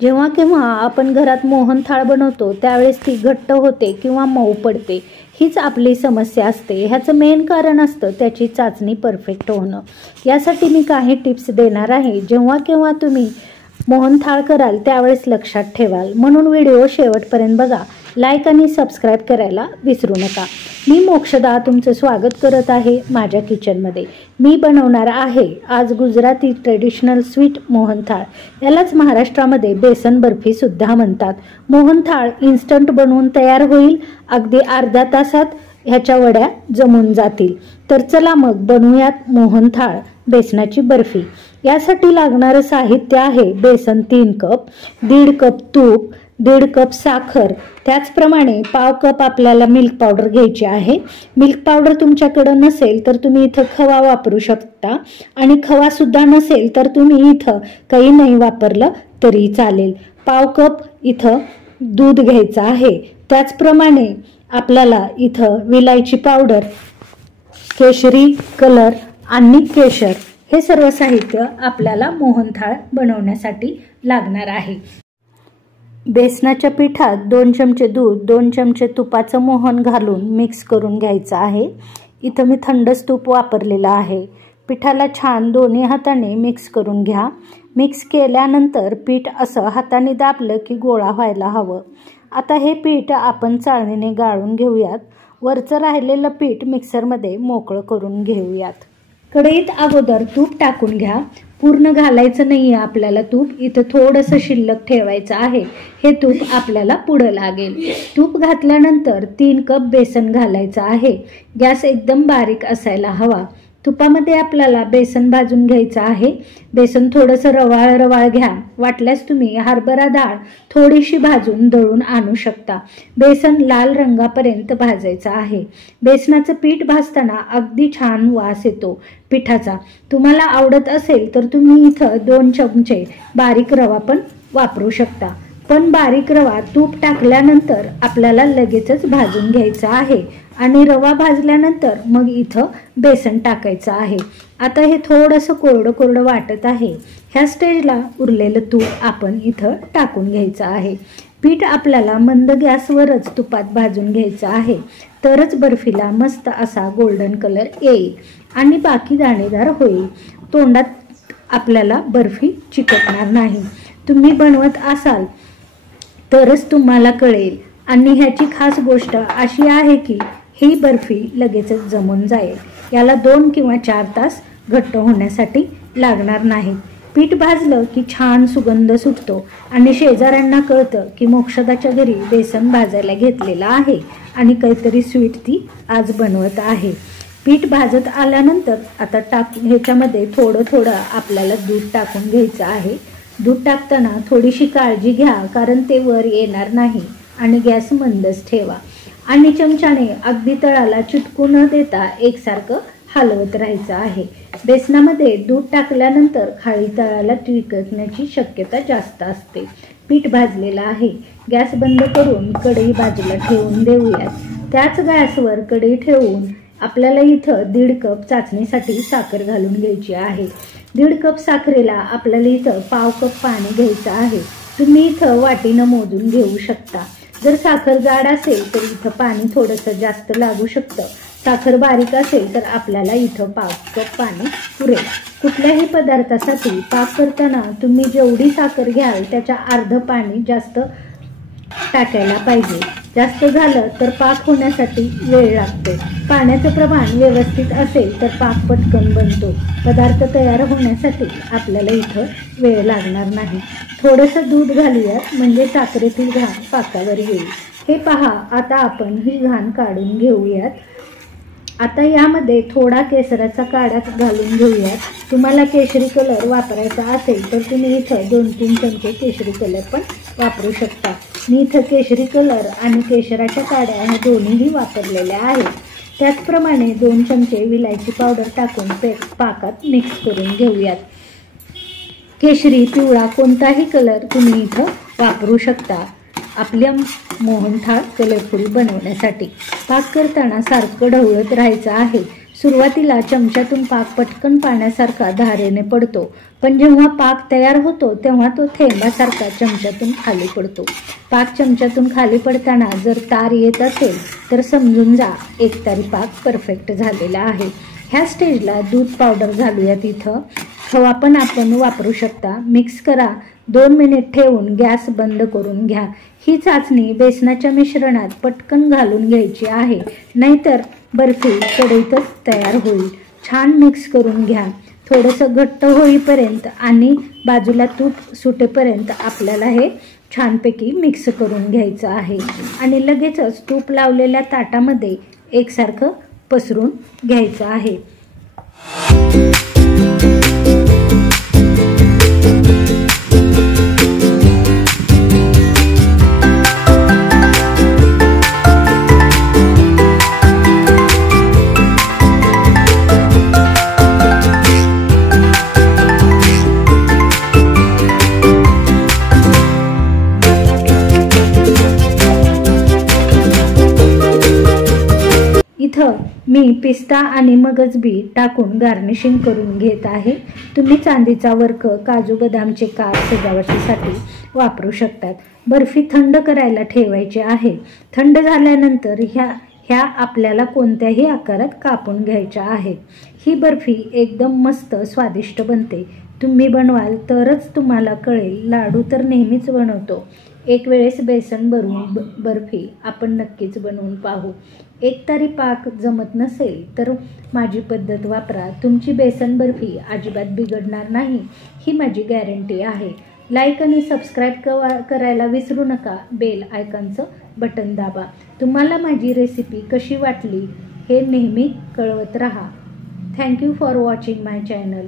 जेव्हा केव्हा आपण घरात मोहनथाळ बनवतो त्यावेळेस ती घट्ट होते किंवा मऊ पडते, हीच आपली समस्या असते। ह्याचं मेन कारण असतं त्याची चाचणी परफेक्ट होणं। यासाठी मी काही टिप्स देणार आहे, जेव्हा केव्हा तुम्ही मोहनथाळ कराल त्यावेळेस लक्षात ठेवाल, म्हणून व्हिडिओ शेवटपर्यंत बघा। लाईक आणि सबस्क्राईब करायला विसरू नका। मी मोक्षदा तुमचं स्वागत करत आहे माझ्या किचनमध्ये। मी बनवणार आहे आज गुजराती ट्रेडिशनल स्वीट मोहनथाळ। यालाच महाराष्ट्रामध्ये बेसन बर्फी सुद्धा म्हणतात। मोहनथाळ इन्स्टंट बनवून तयार होईल, अगदी अर्ध्या तासात ह्याच्या वड्या जमून जातील। तर चला मग बनवूयात मोहनथाळ बेसनाची बर्फी। यासाठी लागणारे साहित्य आहे बेसन 3 कप, 1.5 कप तूप, 1.5 कप साखर, त्याचप्रमाणे पाव कप आपल्याला मिल्क पावडर घ्यायची आहे। मिल्क पावडर तुमच्याकडे नसेल तर तुम्ही इथं खवा वापरू शकता, आणि खवा सुद्धा नसेल तर तुम्ही इथं काही नाही वापरलं तरी चालेल। पाव कप इथं दूध घ्यायचं आहे। त्याचप्रमाणे आपल्याला इथं विलायची पावडर, केशरी कलर आणि केशर हे सर्व साहित्य आपल्याला मोहनथाळ बनवण्यासाठी लागणार आहे। बेसनाच्या पिठात 2 चमचे दूध, 2 चमचे तुपाचं मोहन घालून मिक्स करून घ्यायचं आहे। इथं मी थंडच तूप वापरलेलं आहे। पिठाला छान दोन्ही हाताने मिक्स करून घ्या। मिक्स केल्यानंतर पीठ असं हाताने दाबलं की गोळा व्हायला हवं। आता हे पीठ आपण चाळणीने गाळून घेऊयात। वरचं राहिलेलं पीठ मिक्सरमध्ये मोकळं करून घेऊयात। कढईत अगोदर तूप टाकून घ्या। पूर्ण घालायचं नाहीये आपल्याला तूप, इथं थोडंसं शिल्लक ठेवायचं आहे। हे तूप आपल्याला पुढं लागेल। तूप घातल्यानंतर 3 कप बेसन घालायचं आहे। गॅस एकदम बारीक असायला हवा। तुपामध्ये आपल्याला बेसन भाजून घ्यायचं आहे। बेसन थोडंसं रवाळ रवाळ घ्या। वाटल्यास तुम्ही हरभरा डाळ थोडीशी भाजून दळून आणू शकता। बेसन लाल रंगापर्यंत भाजायचं आहे। बेसनाचं पीठ भाजताना अगदी छान वास येतो पिठाचा। तुम्हाला आवडत असेल तर तुम्ही इथं 2 चमचे बारीक रवा पण वापरू शकता, पण बारीक रवा तूप टाकल्यानंतर आपल्याला लगेचच भाजून घ्यायचा आहे, आणि रवा भाजल्यानंतर मग इथं बेसन टाकायचं आहे। आता हे थोडंसं कोरडं कोरडं वाटत आहे। ह्या स्टेजला उरलेलं तूप आपण इथं टाकून घ्यायचं आहे। पीठ आपल्याला मंद गॅसवरच तुपात भाजून घ्यायचं आहे, तरच बर्फीला मस्त असा गोल्डन कलर येईल आणि बाकी दाणेदार होईल। तोंडात आपल्याला बर्फी चिकटणार नाही। तुम्ही बनवत असाल तरच तुम्हाला कळेल। आणि ह्याची खास गोष्ट अशी आहे की ही बर्फी लगेचच जमून जाईल। याला 2 किंवा 4 तास घट्ट होण्यासाठी लागणार नाही। पीठ भाजलं की छान सुगंध सुटतो आणि शेजाऱ्यांना कळतं की मोक्षदाच्या घरी बेसन भाजायला घेतलेलं आहे आणि काहीतरी स्वीट ती आज बनवत आहे। पीठ भाजत आल्यानंतर आता ह्याच्यामध्ये थोडं थोडं आपल्याला दूध टाकून घ्यायचं आहे। दूध टाकताना थोडीशी काळजी घ्या, कारण ते वर येणार नाही, आणि गॅस मंदच ठेवा, आणि चमच्याने अगदी तळाला चिटकू न देता एकसारखं हलवत राहायचं आहे। बेसनामध्ये दूध टाकल्यानंतर खाली तळाला चिकटण्याची शक्यता जास्त असते। पीठ भाजलेलं आहे। गॅस बंद करून कढई बाजूला ठेवून देऊयात। त्याच गॅसवर कढई ठेवून आपल्याला इथं 1.5 कप चाचणीसाठी साखर घालून घ्यायची आहे। 1.5 कप साखरेला आपल्याला इथं पाव कप पाणी घ्यायचं आहे। तुम्ही इथं वाटीनं मोजून घेऊ शकता। जर साखर जाड असेल तर इथं पाणी थोडंसं जास्त लागू शकतं। साखर बारीक असेल तर आपल्याला इथं पाव कप पाणी पुरेल। कुठल्याही पदार्थासाठी पाक करताना तुम्ही जेवढी साखर घ्याल त्याच्या अर्ध पाणी जास्त टाकायला पाहिजे। जास्त झालं तर पाक होण्यासाठी वेळ लागतो। पाण्याचं प्रमाण व्यवस्थित असेल तर पाक पटकन बनतो। पदार्थ तयार होण्यासाठी आपल्याला इथं वेळ लागणार नाही। थोडंसं दूध घालूयात म्हणजे साखरेतील घाण पाकावर येईल। हे पहा, आता आपण ही घाण काढून घेऊयात। आता यामध्ये थोडा केसराचा काढा घालून घेऊयात। तुम्हाला केशरी कलर वापरायचा असेल तर तुम्ही इथं 2-3 चमचे केशरी कलर पण वापरू शकता। मी इथं केशरी कलर आणि केशराच्या काड्या ह्या दोन्हीही वापरलेल्या आहेत। त्याचप्रमाणे 2 चमचे विलायची पावडर टाकून पाकात मिक्स करून घेऊयात। केशरी, पिवळा कोणताही कलर तुम्ही इथं वापरू शकता आपल्या मोहनथाळ कलरफुल बनवण्यासाठी। पाक करताना सारखं ढवळत राहायचं आहे। सुरुवातीला चमच्यातून पाक पटकन पाण्यासारखा धारेने पडतो, पण जेव्हा पाक तयार होतो तेव्हा तो थेंबासारखा चमच्यातून खाली पडतो. पाक चमच्यातून खाली पडताना जर तार येत असेल तर समजून जा एकतारी पाक परफेक्ट झालेला आहे. ह्या स्टेजला दूध पावडर घालूयात. इथं खवा पण आपण वापरू शकता. मिक्स करा. 2 मिनिट ठेवून गॅस बंद करून घ्या. ही चाचणी बेसनाच्या मिश्रणात पटकन घालून घ्यायची आहे, नाहीतर बर्फी कढईतच तयार होईल. छान मिक्स करून घ्या. थोडंसं घट्ट होईपर्यंत आणि बाजूला तूप सुटेपर्यंत आपल्याला हे छानपैकी मिक्स करून घ्यायचं आहे आणि लगेचच तूप लावलेल्या ताटामध्ये एकसारखं पसरून घ्यायचं आहे. इथं मी पिस्ता आणि मगज बी टाकून गार्निशिंग करून घेत आहे. तुम्ही चांदीचा वर्क, काजू बदामचे काप सजावटीसाठी वापरू शकतात. बर्फी थंड करायला ठेवायची आहे. थंड झाल्यानंतर ह्या आपल्याला कोणत्याही आकारात कापून घ्यायच्या आहेत. ही बर्फी एकदम मस्त स्वादिष्ट बनते. तुम्ही बनवाल तरच तुम्हाला कळेल. लाडू तर नेहमीच बनवतो, एक वेळेस बेसन भरून बर्फी आपण नक्कीच बनवून पाहू. एकतारी पाक जमत नसेल तर माझी पद्धत वापरा. तुमची बेसन बर्फी अजिबात बिघडणार नाही, ही माझी गॅरंटी आहे. लाईक आणि सबस्क्राईब करायला विसरू नका. बेल आयकॉनचं बटन दाबा. तुम्हाला माझी रेसिपी कशी वाटली हे नेहमी कळवत राहा. Thank you for watching my channel.